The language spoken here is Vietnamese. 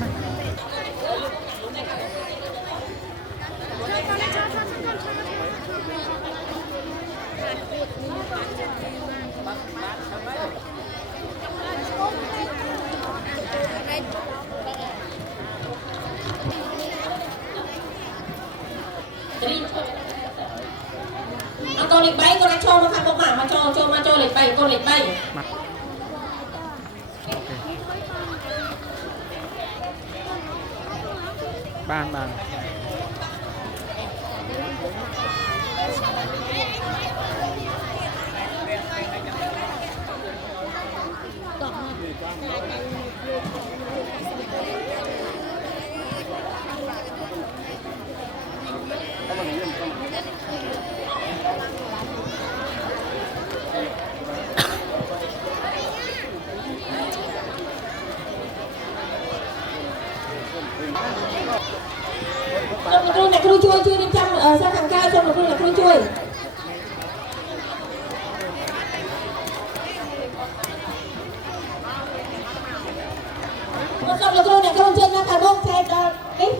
bán á. Con lịch bay con đã cho nó khăn bông mảng mà cho lịch bay con lịch bay. Bàn Kêu này kêu chui đi chăm sang hàng cao cho một kêu là kêu chui. Một xong là kêu này kêu trên ra cả bông